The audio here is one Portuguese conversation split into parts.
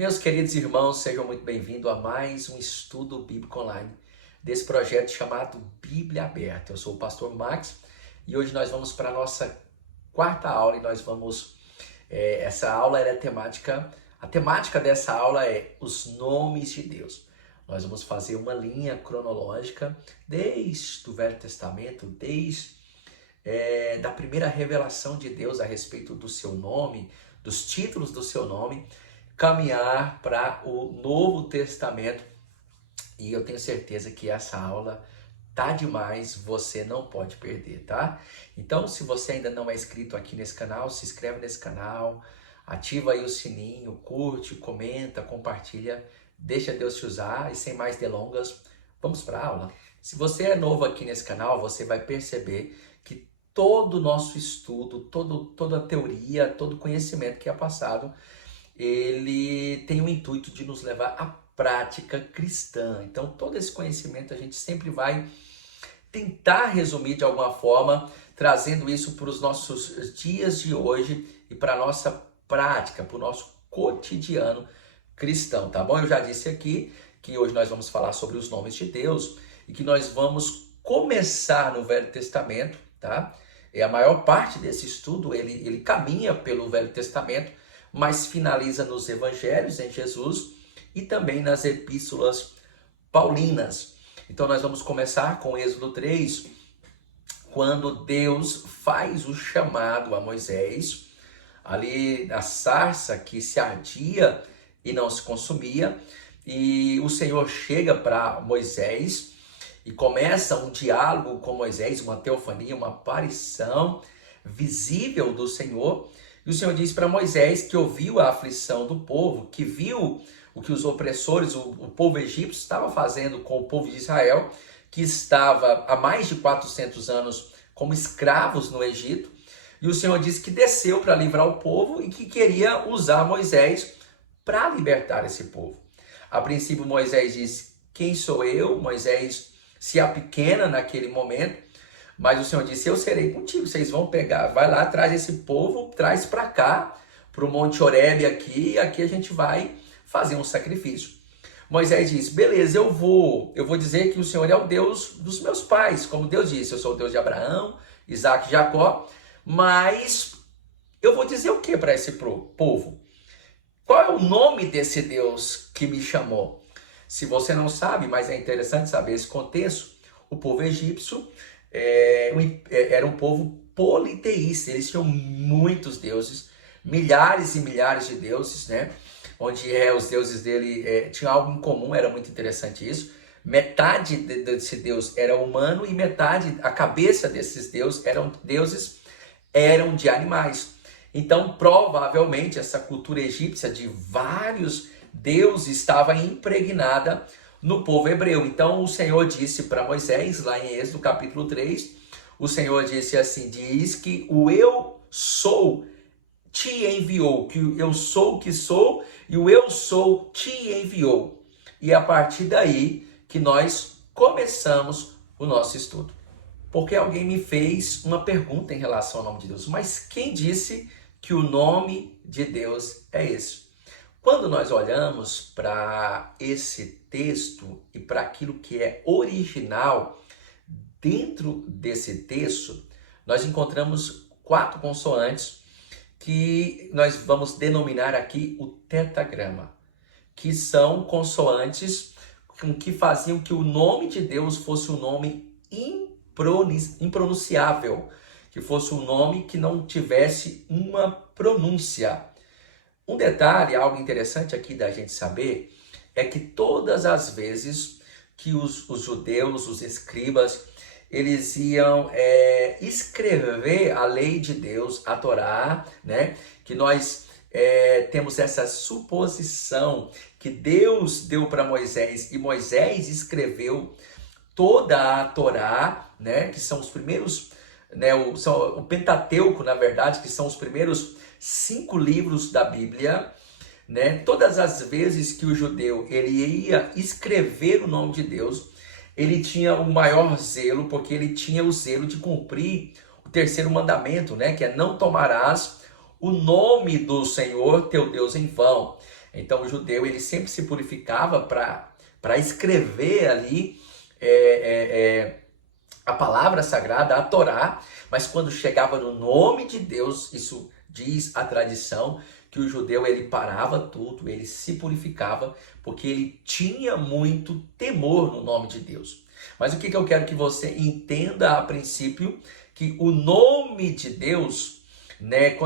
Meus queridos irmãos, sejam muito bem-vindos a mais um estudo bíblico online desse projeto chamado Bíblia Aberta. Eu sou o pastor Max e hoje nós vamos para a nossa quarta aula e nós vamos, essa aula é temática, a temática dessa aula é os nomes de Deus. Nós vamos fazer uma linha cronológica desde o Velho Testamento, desde da primeira revelação de Deus a respeito do seu nome, dos títulos do seu nome, caminhar para o Novo Testamento. E eu tenho certeza que essa aula tá demais, você não pode perder, tá? Então, se você ainda não é inscrito aqui nesse canal, se inscreve nesse canal, ativa aí o sininho, curte, comenta, compartilha, deixa Deus te usar. E sem mais delongas, vamos para a aula. Se você é novo aqui nesse canal, você vai perceber que todo o nosso estudo, toda a teoria, todo o conhecimento que é passado, ele tem o intuito de nos levar à prática cristã. Então, todo esse conhecimento a gente sempre vai tentar resumir de alguma forma, trazendo isso para os nossos dias de hoje e para a nossa prática, para o nosso cotidiano cristão, tá bom? Eu já disse aqui que hoje nós vamos falar sobre os nomes de Deus e que nós vamos começar no Velho Testamento, tá? E a maior parte desse estudo, ele caminha pelo Velho Testamento, mas finaliza nos evangelhos em Jesus e também nas epístolas paulinas. Então nós vamos começar com Êxodo 3, quando Deus faz o chamado a Moisés, ali na sarça que se ardia e não se consumia, e o Senhor chega para Moisés e começa um diálogo com Moisés, uma teofania, uma aparição visível do Senhor. E o Senhor disse para Moisés que ouviu a aflição do povo, que viu o que os opressores, o povo egípcio estava fazendo com o povo de Israel, que estava há mais de 400 anos como escravos no Egito. E o Senhor disse que desceu para livrar o povo e que queria usar Moisés para libertar esse povo. A princípio Moisés disse: quem sou eu? Moisés se apequena naquele momento. Mas o Senhor disse: eu serei contigo, vocês vão pegar, vai lá, traz esse povo, traz para cá, para o Monte Horebe aqui, e aqui a gente vai fazer um sacrifício. Moisés disse: beleza, eu vou dizer que o Senhor é o Deus dos meus pais, como Deus disse, eu sou o Deus de Abraão, Isaac e Jacó, mas eu vou dizer o que para esse povo? Qual é o nome desse Deus que me chamou? Se você não sabe, mas é interessante saber esse contexto, o povo egípcio era um povo politeísta, eles tinham muitos deuses, milhares e milhares de deuses, né? Onde os deuses dele tinham algo em comum, era muito interessante isso. Metade desse deus era humano e metade, a cabeça desses deuses eram de animais. Então, provavelmente, essa cultura egípcia de vários deuses estava impregnada no povo hebreu. Então o Senhor disse para Moisés, lá em Êxodo capítulo 3, o Senhor disse assim: diz que o eu sou te enviou, que o eu sou que sou e o eu sou te enviou. E é a partir daí que nós começamos o nosso estudo. Porque alguém me fez uma pergunta em relação ao nome de Deus: mas quem disse que o nome de Deus é esse? Quando nós olhamos para esse texto e para aquilo que é original dentro desse texto, nós encontramos 4 consoantes que nós vamos denominar aqui o tetagrama, que são consoantes que faziam que o nome de Deus fosse um nome impronunciável, que fosse um nome que não tivesse uma pronúncia. Um detalhe, algo interessante aqui da gente saber, é que todas as vezes que os judeus, os escribas, eles iam escrever a lei de Deus, a Torá, né? Que nós temos essa suposição que Deus deu para Moisés e Moisés escreveu toda a Torá, né? Que são os primeiros, né? O Pentateuco, na verdade, que são os primeiros 5 livros da Bíblia, né? Todas as vezes que o judeu ele ia escrever o nome de Deus, ele tinha o maior zelo, porque ele tinha o zelo de cumprir o 3º mandamento, né? Que é: não tomarás o nome do Senhor teu Deus em vão. Então o judeu ele sempre se purificava para escrever ali a palavra sagrada, a Torá, mas quando chegava no nome de Deus, isso diz a tradição, que o judeu ele parava tudo, ele se purificava, porque ele tinha muito temor no nome de Deus. Mas o que eu quero que você entenda a princípio, que o nome de Deus, né,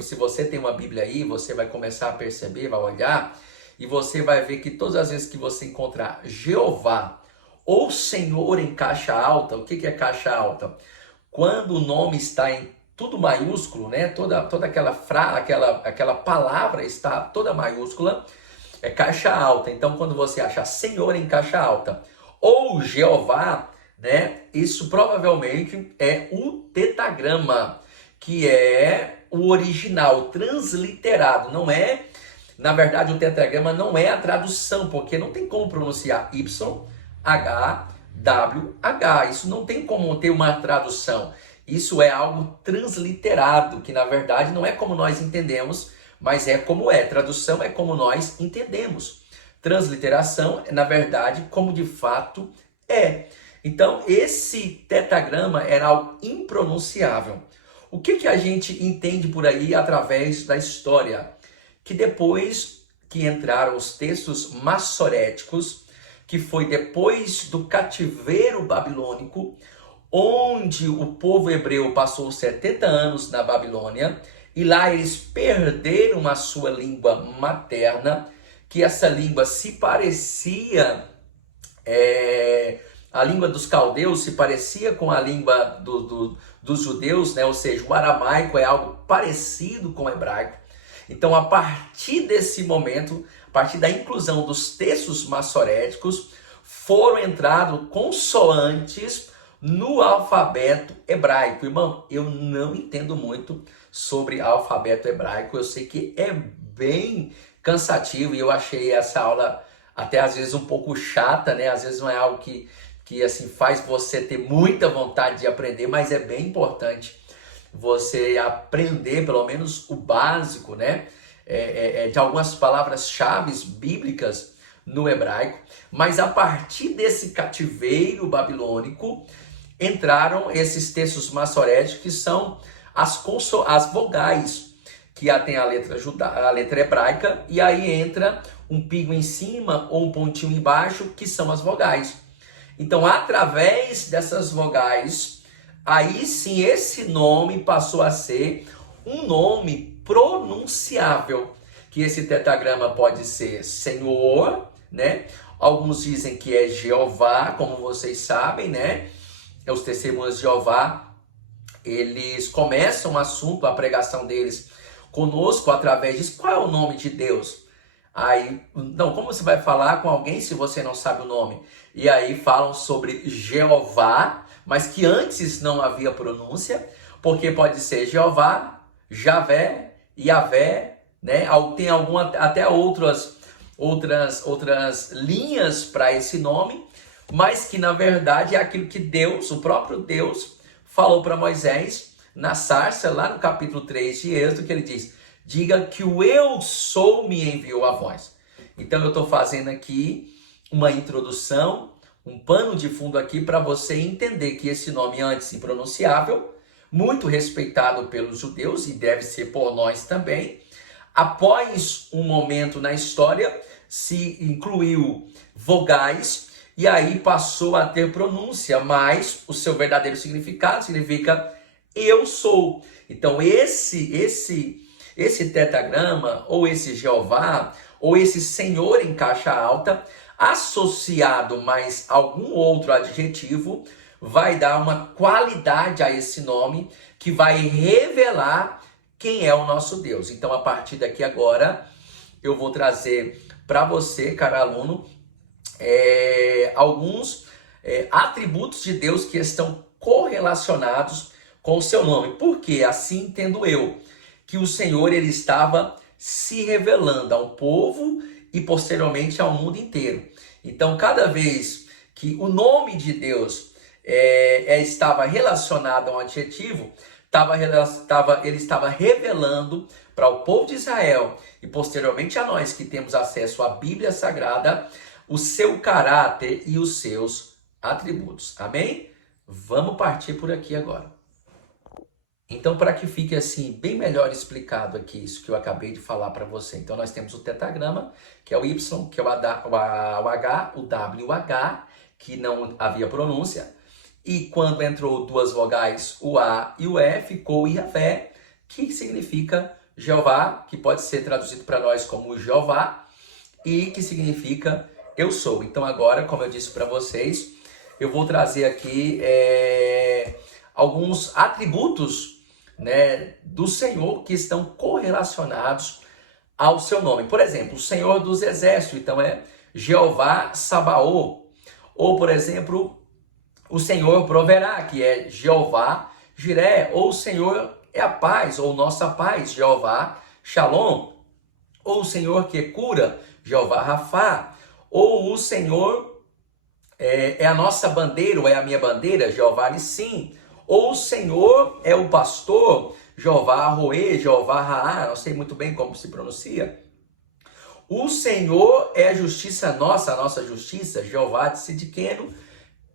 se você tem uma Bíblia aí, você vai começar a perceber, vai olhar, e você vai ver que todas as vezes que você encontrar Jeová ou Senhor em caixa alta, o que é caixa alta? Quando o nome está em tudo maiúsculo, né? Toda aquela palavra está toda maiúscula, é caixa alta. Então, quando você achar Senhor em caixa alta ou Jeová, né? Isso provavelmente é o tetagrama, que é o original, transliterado. Não é, na verdade, o tetagrama não é a tradução, porque não tem como pronunciar YHWH. Isso não tem como ter uma tradução. Isso é algo transliterado, que na verdade não é como nós entendemos, mas é como é. Tradução é como nós entendemos. Transliteração é, na verdade, como de fato é. Então, esse tetagrama era algo impronunciável. O que a gente entende por aí através da história? Que depois que entraram os textos massoréticos, que foi depois do cativeiro babilônico, onde o povo hebreu passou 70 anos na Babilônia, e lá eles perderam a sua língua materna, que essa língua se parecia, a língua dos caldeus se parecia com a língua dos judeus, né? Ou seja, o aramaico é algo parecido com o hebraico. Então, a partir desse momento, a partir da inclusão dos textos massoréticos, foram entrados consoantes no alfabeto hebraico. Irmão, eu não entendo muito sobre alfabeto hebraico. Eu sei que é bem cansativo e eu achei essa aula até às vezes um pouco chata, né? Às vezes não é algo que assim faz você ter muita vontade de aprender, mas é bem importante você aprender pelo menos o básico, né? De algumas palavras-chave bíblicas no hebraico. Mas a partir desse cativeiro babilônico, entraram esses textos massoréticos, que são as vogais, que tem a letra hebraica, e aí entra um pico em cima ou um pontinho embaixo, que são as vogais. Então, através dessas vogais, aí sim esse nome passou a ser um nome pronunciável, que esse tetagrama pode ser Senhor, né? Alguns dizem que é Jeová, como vocês sabem, né? Os testemunhas de Jeová, eles começam o assunto, a pregação deles conosco através disso. Qual é o nome de Deus? Aí, não, como você vai falar com alguém se você não sabe o nome? E aí falam sobre Jeová, mas que antes não havia pronúncia, porque pode ser Jeová, Javé, Yavé, né? Tem até outras linhas para esse nome, mas que na verdade é aquilo que Deus, o próprio Deus, falou para Moisés na sarça, lá no capítulo 3 de Êxodo, que ele diz: diga que o eu sou me enviou a vós. Então eu estou fazendo aqui uma introdução, um pano de fundo aqui para você entender que esse nome antes impronunciável, muito respeitado pelos judeus e deve ser por nós também, após um momento na história se incluiu vogais e aí passou a ter pronúncia, mas o seu verdadeiro significado significa eu sou. Então esse tetagrama, ou esse Jeová, ou esse Senhor em caixa alta, associado mais algum outro adjetivo, vai dar uma qualidade a esse nome que vai revelar quem é o nosso Deus. Então, a partir daqui agora, eu vou trazer para você, caro aluno, alguns atributos de Deus que estão correlacionados com o seu nome. Porque assim entendo eu, que o Senhor ele estava se revelando ao povo e posteriormente ao mundo inteiro. Então, cada vez que o nome de Deus estava relacionado a um adjetivo, ele estava revelando para o povo de Israel e posteriormente a nós que temos acesso à Bíblia Sagrada, o seu caráter e os seus atributos. Amém? Vamos partir por aqui agora. Então, para que fique assim bem melhor explicado aqui isso que eu acabei de falar para você. Então, nós temos o tetragrama, que é o Y, que é o H, o W, o H, que não havia pronúncia. E quando entrou duas vogais, o A e o E, ficou Yahvé, que significa Jeová, que pode ser traduzido para nós como Jeová, e que significa eu sou. Então agora, como eu disse para vocês, eu vou trazer aqui alguns atributos, né, do Senhor que estão correlacionados ao seu nome. Por exemplo, o Senhor dos Exércitos, então é Jeová Sabaoth. Ou, por exemplo, o Senhor proverá, que é Jeová Jiré, ou o Senhor é a paz, ou nossa paz, Jeová Shalom, ou o Senhor que cura, Jeová Rafá, ou o Senhor é a nossa bandeira, ou é a minha bandeira, Jeová Nissim, ou o Senhor é o pastor, Jeová Roê, Jeová Raá, não sei muito bem como se pronuncia. O Senhor é a justiça nossa, a nossa justiça, Jeová de Sidiqueno,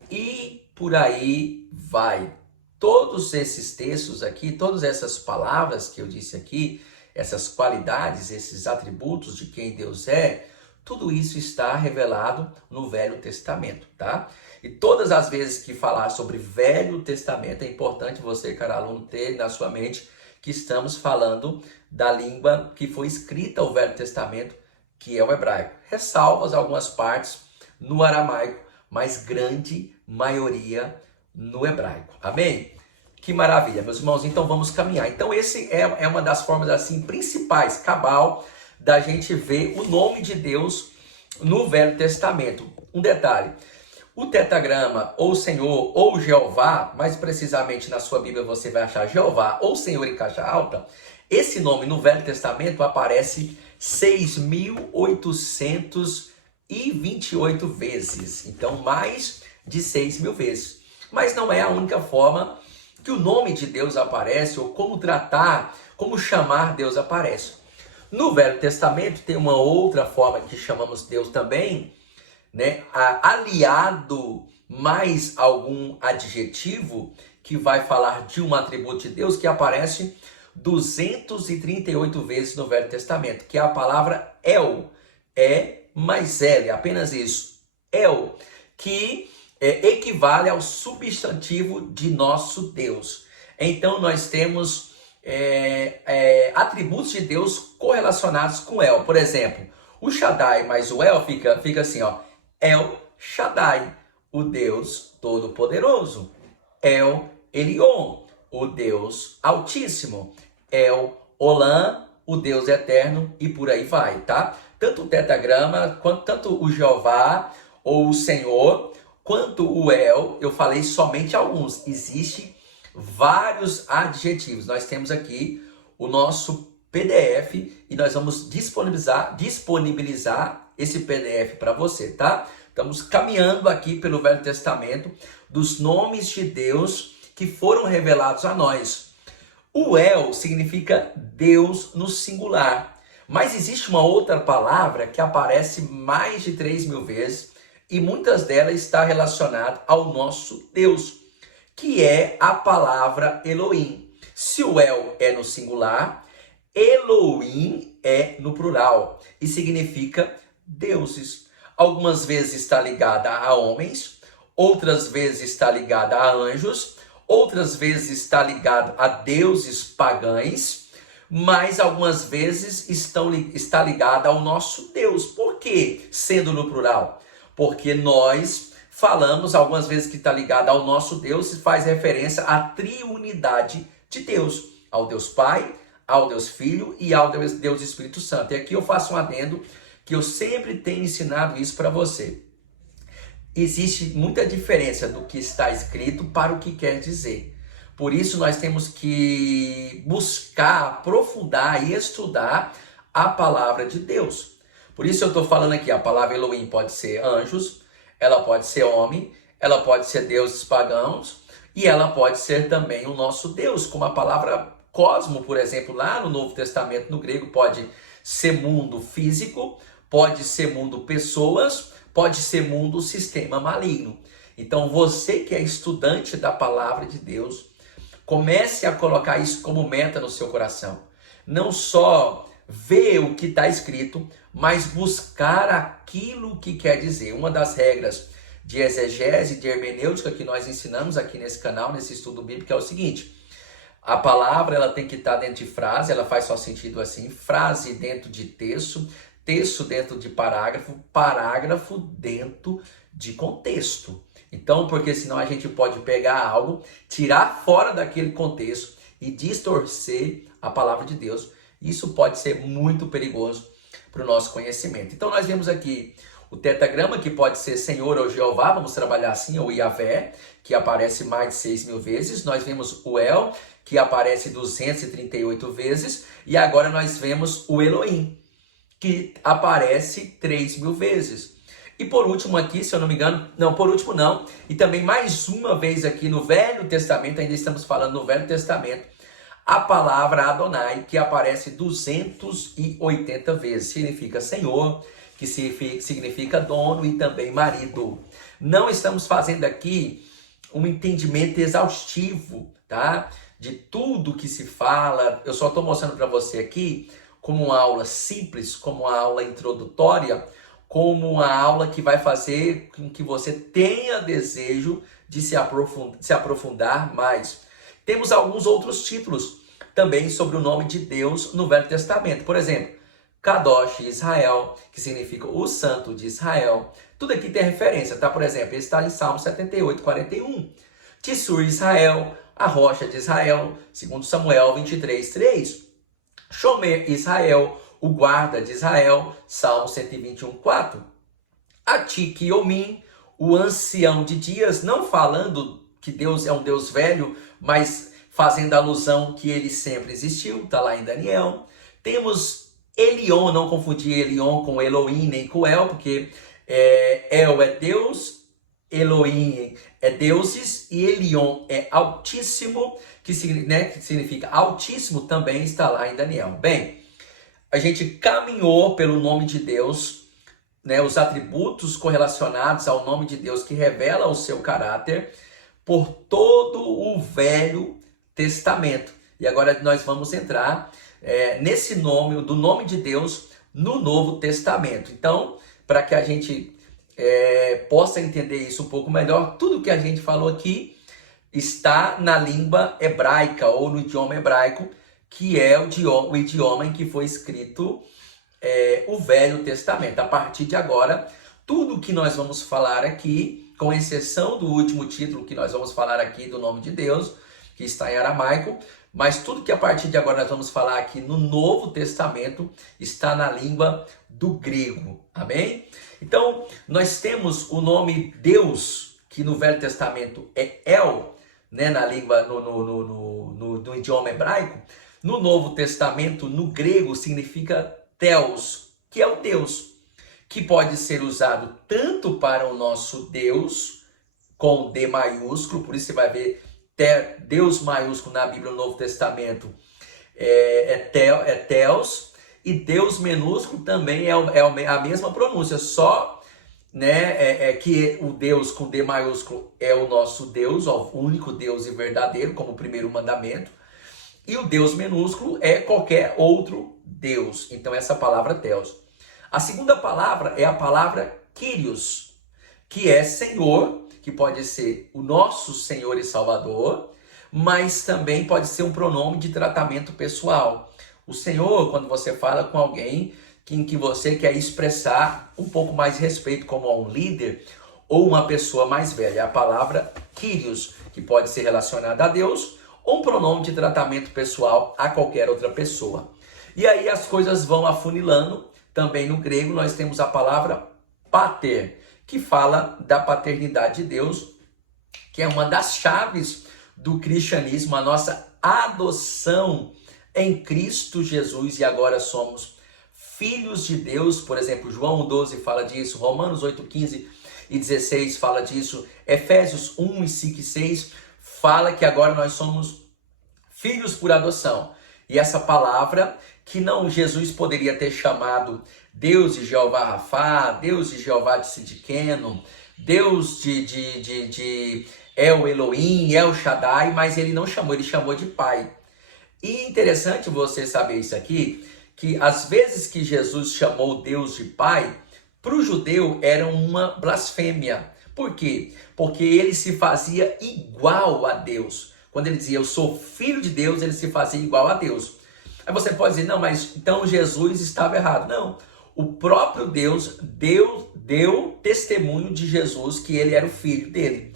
e por aí vai. Todos esses textos aqui, todas essas palavras que eu disse aqui, essas qualidades, esses atributos de quem Deus é, tudo isso está revelado no Velho Testamento, tá? E todas as vezes que falar sobre Velho Testamento, é importante você, caro aluno, ter na sua mente que estamos falando da língua que foi escrita o Velho Testamento, que é o hebraico. Ressalvas algumas partes no aramaico, mas grande maioria no hebraico. Amém? Que maravilha, meus irmãos. Então vamos caminhar. Então esse é uma das formas assim principais, cabal, da gente ver o nome de Deus no Velho Testamento. Um detalhe, o tetragrama, ou Senhor, ou Jeová, mais precisamente na sua Bíblia você vai achar Jeová ou Senhor em caixa alta, esse nome no Velho Testamento aparece 6.828 vezes. Então mais de 6.000 vezes. Mas não é a única forma que o nome de Deus aparece, ou como tratar, como chamar Deus aparece. No Velho Testamento tem uma outra forma que chamamos Deus também, né? Aliado mais algum adjetivo que vai falar de um atributo de Deus que aparece 238 vezes no Velho Testamento, que é a palavra El, mais L, apenas isso, El, que equivale ao substantivo de nosso Deus. Então nós temos atributos de Deus correlacionados com El. Por exemplo, o Shaddai mais o El fica assim, ó, El Shaddai, o Deus Todo-Poderoso. El Elyon, o Deus Altíssimo. El Olam, o Deus Eterno, e por aí vai, tá? Tanto o tetragrama, quanto tanto o Jeová ou o Senhor, quanto o El, eu falei somente alguns. Existem vários adjetivos. Nós temos aqui o nosso PDF e nós vamos disponibilizar esse PDF para você, tá? Estamos caminhando aqui pelo Velho Testamento dos nomes de Deus que foram revelados a nós. O El significa Deus no singular, mas existe uma outra palavra que aparece mais de 3.000 vezes e muitas delas está relacionada ao nosso Deus, que é a palavra Elohim. Se o El é no singular, Elohim é no plural e significa deuses. Algumas vezes está ligada a homens, outras vezes está ligada a anjos, outras vezes está ligado a deuses pagãos, mas algumas vezes está ligada ao nosso Deus. Por que sendo no plural? Porque nós falamos algumas vezes que está ligado ao nosso Deus e faz referência à triunidade de Deus, ao Deus Pai, ao Deus Filho e ao Deus Espírito Santo. E aqui eu faço um adendo que eu sempre tenho ensinado isso para você. Existe muita diferença do que está escrito para o que quer dizer. Por isso nós temos que buscar, aprofundar e estudar a palavra de Deus. Por isso eu estou falando aqui, a palavra Elohim pode ser anjos, ela pode ser homem, ela pode ser deuses pagãos e ela pode ser também o nosso Deus, como a palavra cosmo, por exemplo, lá no Novo Testamento, no grego, pode ser mundo físico, pode ser mundo pessoas, pode ser mundo sistema maligno. Então você que é estudante da palavra de Deus, comece a colocar isso como meta no seu coração. Não só ver o que está escrito, mas buscar aquilo que quer dizer. Uma das regras de exegese, de hermenêutica que nós ensinamos aqui nesse canal, nesse estudo bíblico, é o seguinte: a palavra ela tem que estar dentro de frase, ela faz só sentido assim, frase dentro de texto, texto dentro de parágrafo, parágrafo dentro de contexto. Então, porque senão a gente pode pegar algo, tirar fora daquele contexto e distorcer a palavra de Deus. Isso pode ser muito perigoso para o nosso conhecimento. Então, nós vemos aqui o tetagrama, que pode ser Senhor ou Jeová, vamos trabalhar assim, ou Yahvé, que aparece mais de 6.000 vezes. Nós vemos o El, que aparece 238 vezes. E agora nós vemos o Elohim, que aparece 3.000 vezes. E por último aqui, se eu não me engano, não, por último não, e também mais uma vez aqui no Velho Testamento, ainda estamos falando no Velho Testamento, a palavra Adonai, que aparece 280 vezes, significa Senhor, que significa dono e também marido. Não estamos fazendo aqui um entendimento exaustivo, tá? De tudo que se fala, eu só estou mostrando para você aqui como uma aula simples, como uma aula introdutória, como uma aula que vai fazer com que você tenha desejo de se aprofundar mais. Temos alguns outros títulos também sobre o nome de Deus no Velho Testamento. Por exemplo, Kadosh Israel, que significa o Santo de Israel. Tudo aqui tem referência, tá? Por exemplo, esse está em Salmo 78, 41. Tissur Israel, a rocha de Israel, segundo Samuel 23, 3. Shomer Israel, o guarda de Israel, Salmo 121, 4. Atik Yomim, o ancião de dias, não falando que Deus é um Deus velho, mas fazendo alusão que ele sempre existiu, está lá em Daniel. Temos Elion, não confundir Elion com Elohim nem com El, porque El é Deus, Elohim é deuses e Elion é altíssimo, que significa altíssimo, também está lá em Daniel. Bem, a gente caminhou pelo nome de Deus, né, os atributos correlacionados ao nome de Deus que revela o seu caráter por todo o Velho Testamento. E agora nós vamos entrar nesse nome, do nome de Deus no Novo Testamento. Então, para que a gente possa entender isso um pouco melhor, tudo que a gente falou aqui está na língua hebraica ou no idioma hebraico, que é o idioma em que foi escrito o Velho Testamento. A partir de agora, tudo que nós vamos falar aqui, com exceção do último título que nós vamos falar aqui do nome de Deus, que está em aramaico, mas tudo que a partir de agora nós vamos falar aqui no Novo Testamento está na língua do grego. Amém? Então, nós temos o nome Deus, que no Velho Testamento é El, né, na língua, no idioma hebraico. No Novo Testamento, no grego, significa Theos, que é o Deus, que pode ser usado tanto para o nosso Deus, com D maiúsculo, por isso você vai ver Deus maiúsculo na Bíblia, no Novo Testamento, é Theos, e Deus minúsculo também é a mesma pronúncia, só que o Deus com D maiúsculo é o nosso Deus, o único Deus e verdadeiro, como o primeiro mandamento, e o Deus minúsculo é qualquer outro Deus. Então essa palavra Theos. A segunda palavra é a palavra Kyrios, que é Senhor, que pode ser o nosso Senhor e Salvador, mas também pode ser um pronome de tratamento pessoal. O Senhor, quando você fala com alguém em que você quer expressar um pouco mais de respeito, como a um líder ou uma pessoa mais velha, a palavra Kyrios, que pode ser relacionada a Deus, ou um pronome de tratamento pessoal a qualquer outra pessoa. E aí as coisas vão afunilando. Também no grego nós temos a palavra pater, que fala da paternidade de Deus, que é uma das chaves do cristianismo, a nossa adoção em Cristo Jesus, e agora somos filhos de Deus. Por exemplo, João 12 fala disso, Romanos 8, 15 e 16 fala disso, Efésios 1 e 5 e 6 fala que agora nós somos filhos por adoção. E essa palavra que não Jesus poderia ter chamado Deus de Jeová Rafá, Deus de Jeová de Sidiqueno, Deus de El Elohim, El Shaddai, mas ele não chamou, ele chamou de Pai. E interessante você saber isso aqui, que às vezes que Jesus chamou Deus de Pai, para o judeu era uma blasfêmia. Por quê? Porque ele se fazia igual a Deus. Quando ele dizia, eu sou filho de Deus, ele se fazia igual a Deus. Aí você pode dizer, não, mas então Jesus estava errado. Não, o próprio Deus deu testemunho de Jesus que ele era o filho dele.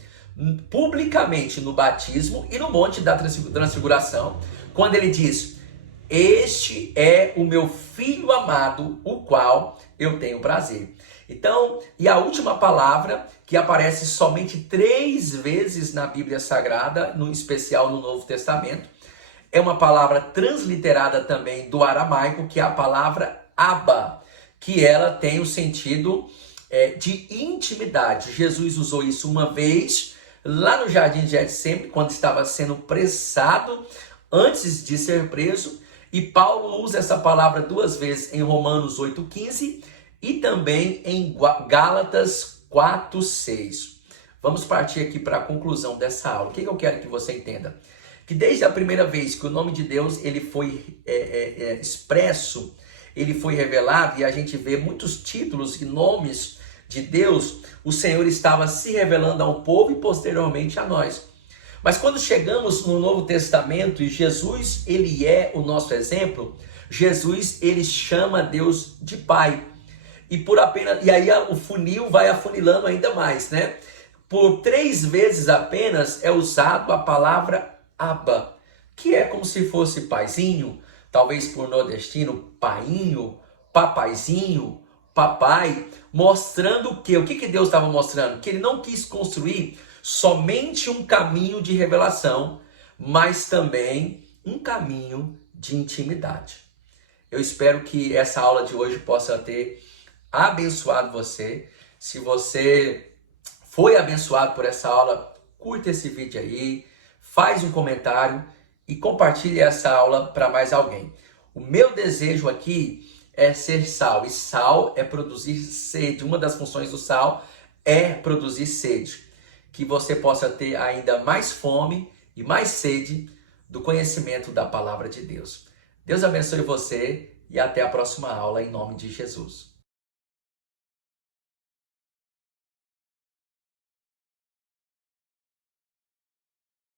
Publicamente no batismo e no monte da transfiguração, quando ele diz, este é o meu filho amado, o qual eu tenho prazer. Então, e a última palavra, que aparece somente 3 vezes na Bíblia Sagrada, no especial no Novo Testamento, é uma palavra transliterada também do aramaico, que é a palavra Abba, que ela tem o sentido de intimidade. Jesus usou isso uma vez, lá no Jardim de Getsemane, quando estava sendo pressado, antes de ser preso, e Paulo usa essa palavra 2 vezes em Romanos 8,15 e também em Gálatas 4,6. Vamos partir aqui para a conclusão dessa aula. O que eu quero que você entenda? Que desde a primeira vez que o nome de Deus ele foi expresso, ele foi revelado, e a gente vê muitos títulos e nomes de Deus, o Senhor estava se revelando ao povo e posteriormente a nós. Mas quando chegamos no Novo Testamento e Jesus ele é o nosso exemplo, Jesus ele chama Deus de Pai. E aí o funil vai afunilando ainda mais, né? Por 3 vezes apenas é usado a palavra Abba, que é como se fosse paizinho, talvez por nordestino, painho, papaizinho, papai, mostrando o quê? O que Deus estava mostrando? Que ele não quis construir somente um caminho de revelação, mas também um caminho de intimidade. Eu espero que essa aula de hoje possa ter abençoado você. Se você foi abençoado por essa aula, curta esse vídeo aí, faz um comentário e compartilhe essa aula para mais alguém. O meu desejo aqui é ser sal, e sal é produzir sede. Uma das funções do sal é produzir sede. Que você possa ter ainda mais fome e mais sede do conhecimento da palavra de Deus. Deus abençoe você e até a próxima aula em nome de Jesus.